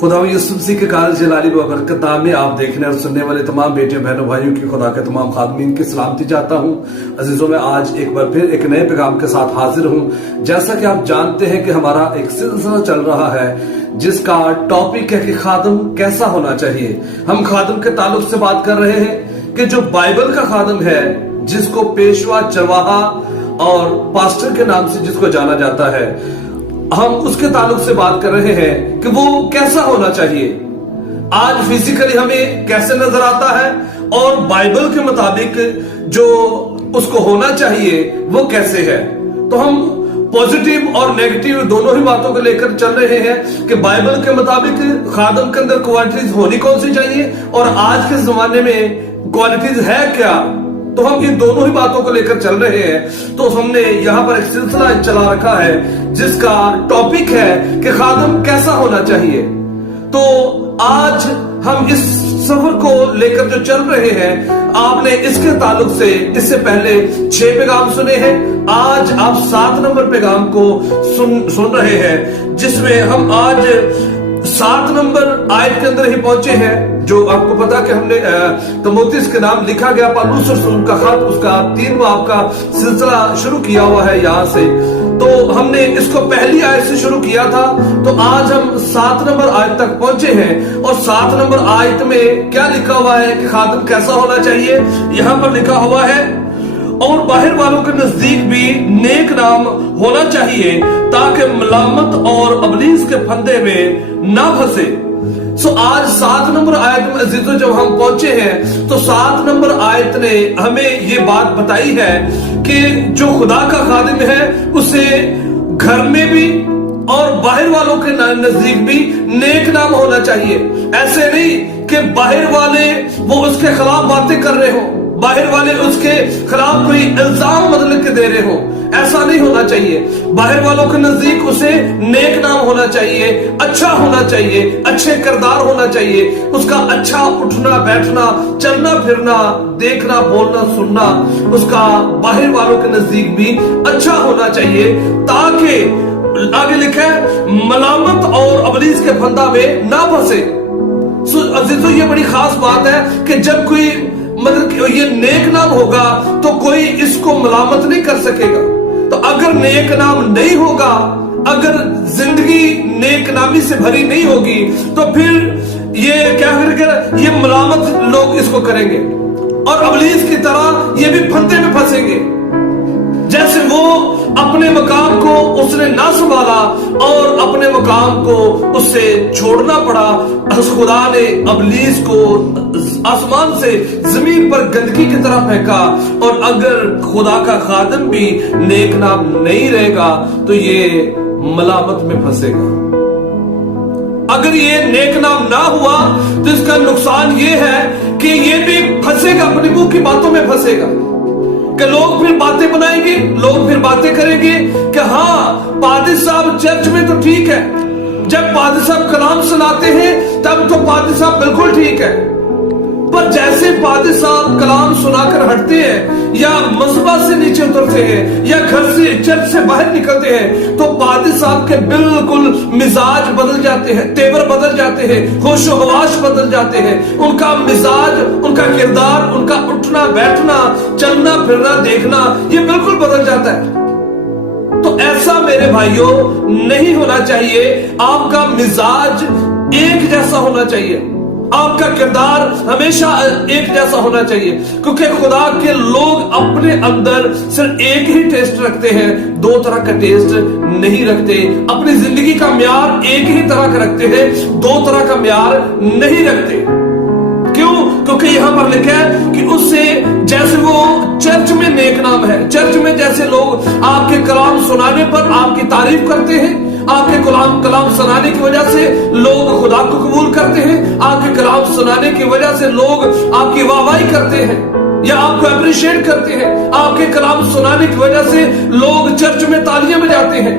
खुदा यूसुफ मसीह के काल जलाली व बरकत नाम में आप देखने और सुनने वाले तमाम बेटियों बहनों भाइयों की खुदा के तमाम खादमीन की सलामती चाहता हूँ। अजीजों में आज एक बार फिर एक नए पैगाम के साथ हाजिर हूँ। जैसा कि आप जानते हैं कि हमारा एक सिलसिला चल रहा है जिसका टॉपिक है कि खादम कैसा होना चाहिए। हम खादम के ताल्लुक से बात कर रहे हैं कि जो बाइबल का खादम है, जिसको पेशवा, चरवाहा और पास्टर के नाम से जिसको जाना जाता है, हम उसके ताल्लुक से बात कर रहे हैं कि वो कैसा होना चाहिए। आज फिजिकली हमें कैसे नजर आता है और बाइबल के मुताबिक जो उसको होना चाहिए वो कैसे है। तो हम पॉजिटिव और नेगेटिव दोनों ही बातों को लेकर चल रहे हैं कि बाइबल के मुताबिक खादम के अंदर क्वालिटीज होनी कौन सी चाहिए और आज के जमाने में क्वालिटीज है क्या। तो हम इन दोनों ही बातों को लेकर चल रहे हैं। तो हमने यहाँ पर एक सिलसिला चला रखा है जिसका टॉपिक है कि खादम कैसा होना चाहिए। तो आज हम इस सफर को लेकर जो चल रहे हैं, आपने इसके ताल्लुक से इससे पहले 6 पैगाम सुने हैं। आज आप 7 नंबर पैगाम को सुन रहे हैं, जिसमें हम आज 7 नंबर आयत के अंदर ही पहुंचे हैं। जो आपको पता कि हमने तीमुथियुस के नाम लिखा गया पौलुस रसूल का खत, उसका 3 बाब का सिलसिला शुरू किया हुआ है यहाँ से। तो हमने इसको पहली आयत से शुरू किया था। तो आज हम 7 नंबर आयत तक पहुंचे हैं और 7 नंबर आयत में क्या लिखा हुआ है कि खादम कैसा होना चाहिए। यहाँ पर लिखा हुआ है, और बाहर वालों के नजदीक भी नेक नाम होना चाहिए ताकि मलामत और अबलीस के फंदे में ना फंसे। सो आज 7 नंबर आयत में अजीजों जब हम पहुंचे हैं तो 7 नंबर आयत ने हमें ये बात बताई है कि जो खुदा का खादिम है उसे घर में भी और बाहर वालों के नजदीक भी नेक नाम होना चाहिए। ऐसे नहीं कि बाहर वाले वो उसके खिलाफ बातें कर रहे हो, बाहर वाले उसके खिलाफ कोई इल्जाम बदल के दे रहे हो, ऐसा नहीं होना चाहिए। बाहर वालों के नजदीक उसे नेक नाम होना चाहिए, अच्छा होना चाहिए, अच्छे किरदार होना चाहिए, उसका अच्छा उठना बैठना, चलना फिरना, देखना बोलना सुनना उसका बाहर वालों के नजदीक भी अच्छा होना चाहिए, ताकि आगे लिखा है मलामत और अबलीस के फंदा में ना फंसे। अजीजों ये बड़ी खास बात है कि जब कोई मतलब ये नेक नाम होगा तो कोई इसको मलामत नहीं कर सकेगा। तो अगर नेक नाम नहीं होगा, अगर जिंदगी नेक नामी से भरी नहीं होगी, तो फिर ये क्या करेंगे, ये मलामत लोग इसको करेंगे और अबलीस की तरह ये भी फंदे में फंसेंगे। जैसे वो अपने मकाम को उसने ना संभाला और अपने मकाम को उससे छोड़ना पड़ा। खुदा ने अबलीस को आसमान से जमीन पर गंदगी की तरह फेंका। और अगर खुदा का खादिम भी नेक नाम नहीं रहेगा तो ये मलामत में फंसेगा। अगर ये नेक नाम ना हुआ तो इसका नुकसान ये है कि ये भी फंसेगा, अपनी मुंह की बातों में फंसेगा कि लोग फिर बातें बनाएंगे, लोग फिर बातें करेंगे कि हाँ पादरी साहब चर्च में तो ठीक है, जब पादरी साहब कलाम सुनाते हैं तब तो पादरी साहब बिल्कुल ठीक है, पर जैसे पादरी साहब कलाम सुनाकर हटते हैं या मस्बा से नीचे उतरते हैं या घर से चर्च से बाहर निकलते हैं तो पादरी साहब के बिल्कुल मिजाज बदल जाते हैं, तेवर बदल जाते हैं, होशो हवास बदल जाते हैं, उनका मिजाज, उनका किरदार, उनका उठना बैठना, चलना फिरना, देखना, ये बिल्कुल बदल जाता है। तो ऐसा मेरे भाइयों नहीं होना चाहिए। आपका मिजाज एक जैसा होना चाहिए, आपका किरदार हमेशा एक जैसा होना चाहिए, क्योंकि खुदा के लोग अपने अंदर सिर्फ एक ही टेस्ट रखते हैं, 2 तरह का टेस्ट नहीं रखते। अपनी जिंदगी का म्यार एक ही तरह का रखते हैं, 2 तरह का म्यार नहीं रखते। क्यों? क्योंकि यहाँ पर लिखा है कि उससे जैसे वो चर्च में नेक नाम है, चर्च में जैसे लोग आपके कलाम सुनाने पर आपकी तारीफ करते हैं, आपके कलाम सुनाने की वजह से लोग खुदा को कबूल करते हैं, आपके कलाम सुनाने की वजह से लोग आपकी वाहवाही करते हैं या आपको अप्रिशिएट करते हैं, आपके कलाम सुनाने की वजह से लोग चर्च में तालियां बजाते हैं।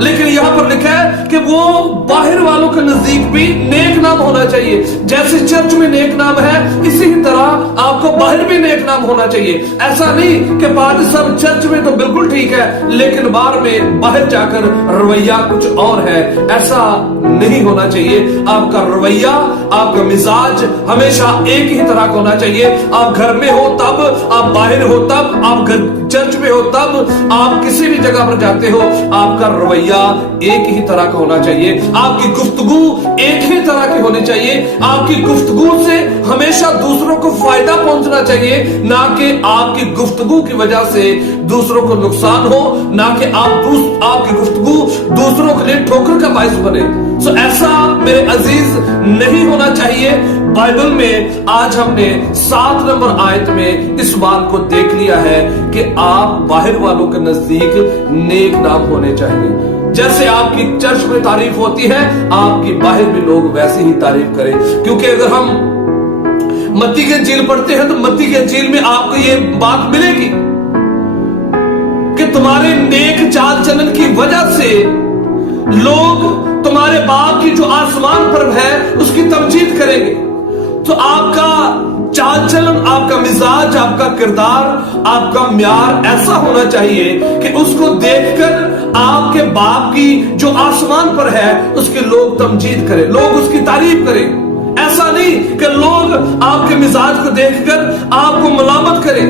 लेकिन यहाँ पर लिखा है कि वो बाहर वालों के नजदीक भी नेक नाम होना चाहिए। जैसे चर्च में नेक नाम है, इसी तरह आपको बाहर भी नेक नाम होना चाहिए। ऐसा नहीं कि पादरी साहब चर्च में तो बिल्कुल ठीक है, लेकिन बाहर जाकर रवैया कुछ और है, ऐसा नहीं होना चाहिए। आपका रवैया, आपका मिजाज हमेशा एक ही तरह का होना चाहिए। आप घर में हो तब, आप बाहर हो तब, आप चर्च में हो तब, आप किसी भी जगह पर जाते हो, आपका रवैया एक ही तरह का होना चाहिए। आपकी गुफ्तगू एक ही तरह की होनी चाहिए। आपकी गुफ्तगू से हमेशा दूसरों को फायदा पहुंचना चाहिए, ना कि आपकी गुफ्तगू की वजह से दूसरों को नुकसान हो, ना कि आपकी गुफ्तगू दूसरों के लिए ठोकर का बायस बने। सो ऐसा मेरे अजीज नहीं होना चाहिए। बाइबल में आज हमने 7 नंबर आयत में इस बात को देख लिया है कि आप बाहर वालों के नजदीक नेक नाम होने चाहिए। जैसे आपकी चर्च में तारीफ होती है, आपकी बाहर भी लोग वैसे ही तारीफ करें। क्योंकि अगर हम मत्ती के इंजील पढ़ते हैं तो मत्ती के इंजील में आपको ये बात मिलेगी कि तुम्हारे नेक चाल चलन की वजह से लोग तुम्हारे बाप की जो आसमान पर है उसकी तमजीद करेंगे। तो आपका चाल चलन, आपका मिजाज, आपका किरदार, आपका म्यार ऐसा होना चाहिए कि उसको देखकर आपके बाप की जो आसमान पर है उसके लोग तमजीद करें, लोग उसकी तारीफ करें। ऐसा नहीं कि लोग आपके मिजाज को देखकर आपको मलामत करें,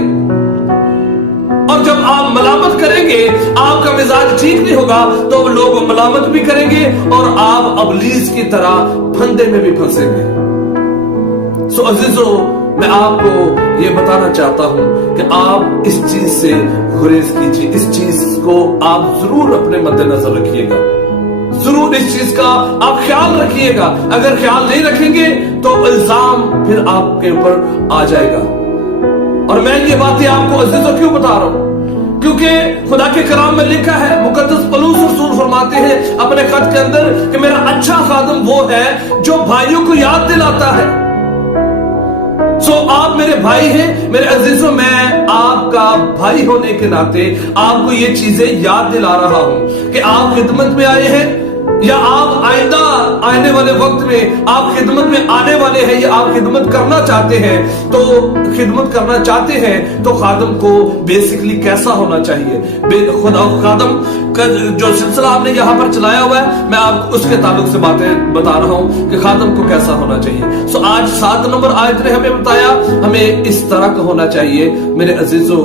और जब आप मलामत करेंगे, आपका मिजाज ठीक नहीं होगा तो लोग मलामत भी करेंगे और आप अबलीस की तरह फंदे में भी फंसेंगे। सो अजीजों, मैं आपको ये बताना चाहता हूं कि आप इस चीज से गुरेज कीजिए। इस चीज को आप जरूर अपने मद्देनजर रखिएगा, जरूर इस चीज का आप ख्याल रखिएगा। अगर ख्याल नहीं रखेंगे तो इल्जाम फिर आपके ऊपर आ जाएगा। और मैं ये बातें आपको अजीजों क्यों बता रहा हूं? क्योंकि खुदा के कलाम में लिखा है, मुकद्दस पौलुस रसूल फरमाते हैं अपने खत के अंदर कि मेरा अच्छा खादिम वो है जो भाइयों को याद दिलाता है। सो आप मेरे भाई हैं, मेरे अजीजों, मैं आपका भाई होने के नाते आपको ये चीजें याद दिला रहा हूं कि आप खिदमत में आए हैं, या आप आइंदा आने वाले वक्त में आप खिदमत में आने वाले हैं, या आप खिदमत करना चाहते हैं। तो खिदमत करना चाहते हैं तो खादम को बेसिकली कैसा होना चाहिए, खुदा खादम का जो सिलसिला आपने यहाँ पर चलाया हुआ है, मैं आपको उसके ताल्लुक से बातें बता रहा हूँ कि खादम को कैसा होना चाहिए। सो आज 7 नंबर आयत ने हमें बताया हमें इस तरह का होना चाहिए। मेरे अजीजों,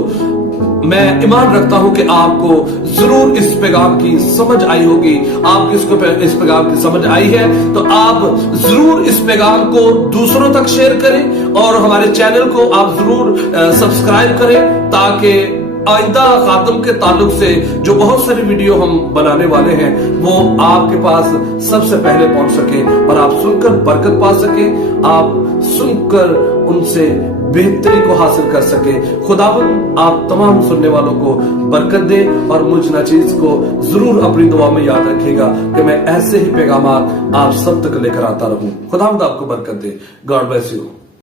मैं ईमान रखता हूं कि आपको जरूर इस पैगाम की समझ आई होगी। आपको इस पैगाम की समझ आई है तो आप जरूर इस पैगाम को दूसरों तक शेयर करें और हमारे चैनल को आप जरूर सब्सक्राइब करें, ताकि आइंदा खादम के ताल्लुक से जो बहुत सारी वीडियो हम बनाने वाले हैं वो आपके पास सबसे पहले पहुंच सके और आप सुनकर बरकत पा सके, आप सुनकर उनसे बेहतरी को हासिल कर सके। खुदावंद आप तमाम सुनने वालों को बरकत दे और मुझ नाचीज को जरूर अपनी दुआ में याद रखिएगा कि मैं ऐसे ही पैगाम आप सब तक लेकर आता रहूं। खुदावंद आपको बरकत दे। God bless you.